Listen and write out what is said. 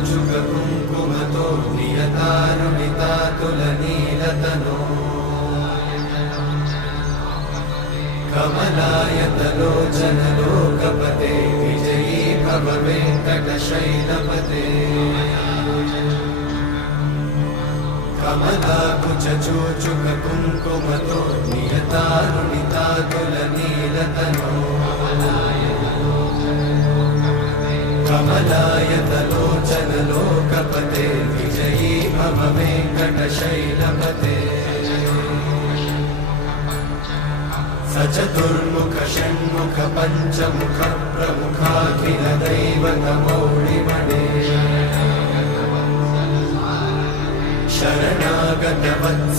चूचुक कुङ्कुमतो नियतारुणितातुलनीलतनो कमलायतलोचनलोकपते विजयी भव वेङ्कटशैलपते कमलाकुचूचुक कुङ्कुमतो नियतारुणितातुलनीलतनो कमलायतलोचनलोकपते विजयी भव वेङ्कटशैलपते सचतुर्मुख षण्मुख पञ्चमुख प्रमुखाखिल दैवतमौळिमणे शरणागत वत्स